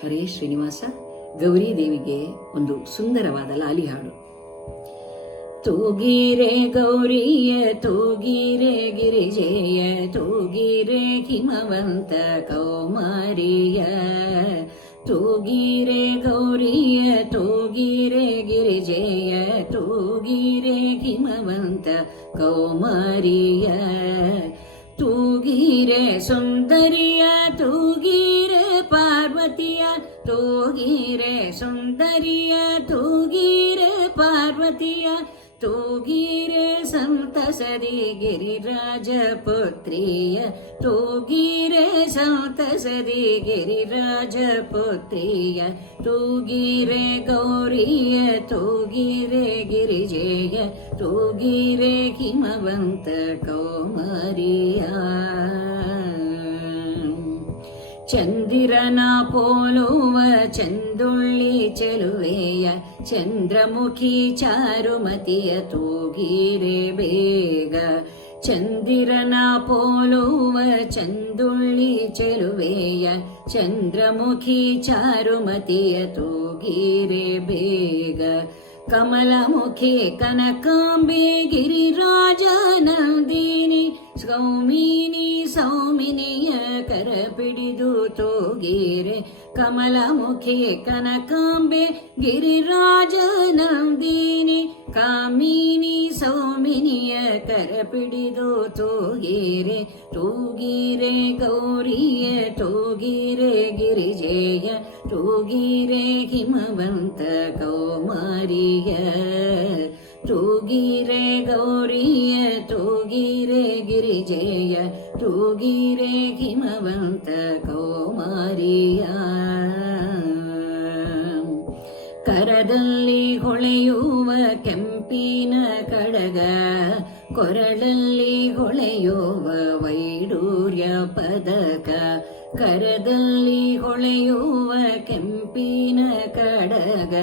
ಹರೇ ಶ್ರೀನಿವಾಸ. ಗೌರಿ ದೇವಿಗೆ ಒಂದು ಸುಂದರವಾದ ಲಾಲಿ ಹಾಡು. ತೂಗಿರೆ ಗೌರಿಯ ತೂಗಿರೆ ಗಿರಿಜೆಯ ತೂಗಿರೆ ಹಿಮವಂತ ಕೌಮಾರಿಯ ತೂಗಿರೆ ಗೌರಿಯ ತೂಗಿರೆ ಗಿರಿಜೆಯ ತೂಗಿರೆ ಹಿಮವಂತ ಕೌಮಾರಿಯ ತೂಗಿರೆ ಸುಂದರಿಯ ತೂಗಿರೆ ಪಾರ್ವತಿಯ ತೂಗಿರೆ ಸುಂದರಿಯ ತೂಗಿರೆ ಪಾರ್ವತಿಯ ತೂಗಿರೆ ಸಂತಸದಿ ಗಿರಿರಾಜ ಪುತ್ರಿಯ ತೂಗಿರೆ ಸಂತಸದಿ ಗಿರಿರಾಜ ಪುತ್ರಿಯ ತೂಗಿರೆ ಗೌರಿಯ ತೂಗಿರೆ ಗಿರಿಜೆಯ ತೂಗಿರೆ ಹಿಮವಂತ ಕೌಮಾರಿಯ ಚಂದಿರನ ಪೋಲುವ ಚಂದುಳ್ಳಿ ಚೆಲುವೆಯ ಚಂದ್ರಮುಖಿ ಚಾರುಮತಿಯ ತೂಗಿರೆ ಬೇಗ ಚಂದಿರನ ಪೋಲುವ ಚಂದುಳ್ಳಿ ಚೆಲುವೆಯ ಚಂದ್ರಮುಖಿ ಚಾರುಮತಿಯ ತೂಗಿರೆ ಬೇಗ ಕಮಲಮುಖಿ ಕನಕಾಂಬೆ ಗಿರಿರಾಜ ನಂದಿನಿ ಸೌಮಿನಿ ಸೌಮಿನಿಯ ಕರ ಪಿಡಿದು ತೂಗಿರೆ ಕಮಲಮುಖಿ ಕನಕಾಂಬೆ ಗಿರಿರಾಜ ನಂದಿನಿ ಕಾಮಿನಿ ಸೌಮಿನಿಯ ಕರ ಪಿಡಿದು ತೂಗಿರೆ ತೂಗಿರೆ ಗೌರಿಯ ತೂಗಿರೆ ಗಿರಿಜೆಯ ತೂಗಿರೆ ಹಿಮವಂತ ಕೌಮಾರಿಯ ತೂಗಿರೆ ಗೌರಿಯ ತೂಗಿರೆ ಗಿರಿಜೆಯ ತೂಗಿರೆ ಹಿಮವಂತ ಕೌಮಾರಿಯ ಕರದಲ್ಲಿ ಹೊಳೆಯುವ ಕೆಂಪಿನ ಕಡಗ ಕೊರಳಲ್ಲಿ ಹೊಳೆಯುವ ವೈಡೂರ್ಯ ಪದಕ ಕರದಲ್ಲಿ ಹೊಳೆಯುವ ಕೆಂಪಿನ ಕಡಗ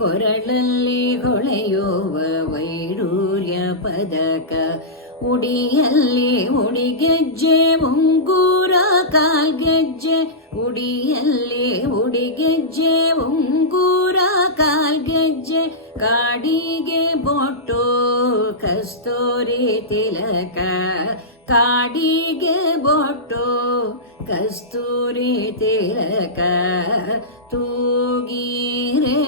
ಕೊರಳಲ್ಲಿ ಹೊಳೆಯುವ ವೈಡೂರ್ಯ ಪದಕ ಉಡಿಯಲ್ಲಿ ಉಡಿಗೆಜ್ಜೆ ಉಂಗುರ ಕಾಲ್ಗೆಜ್ಜೆ ಉಡಿಯಲ್ಲಿ ಉಡಿಗೆಜ್ಜೆ ಉಂಗುರ ಕಾಲ್ಗೆಜ್ಜೆ ಕಾಡಿಗೆ ಬೊಟ್ಟು ಕಸ್ತೂರಿ ತಿಲಕ ಕಾಡಿಗೆ ಬೊಟ್ಟು ಕಸ್ತೂರಿ ತಿಲಕ ತೂಗಿರೆ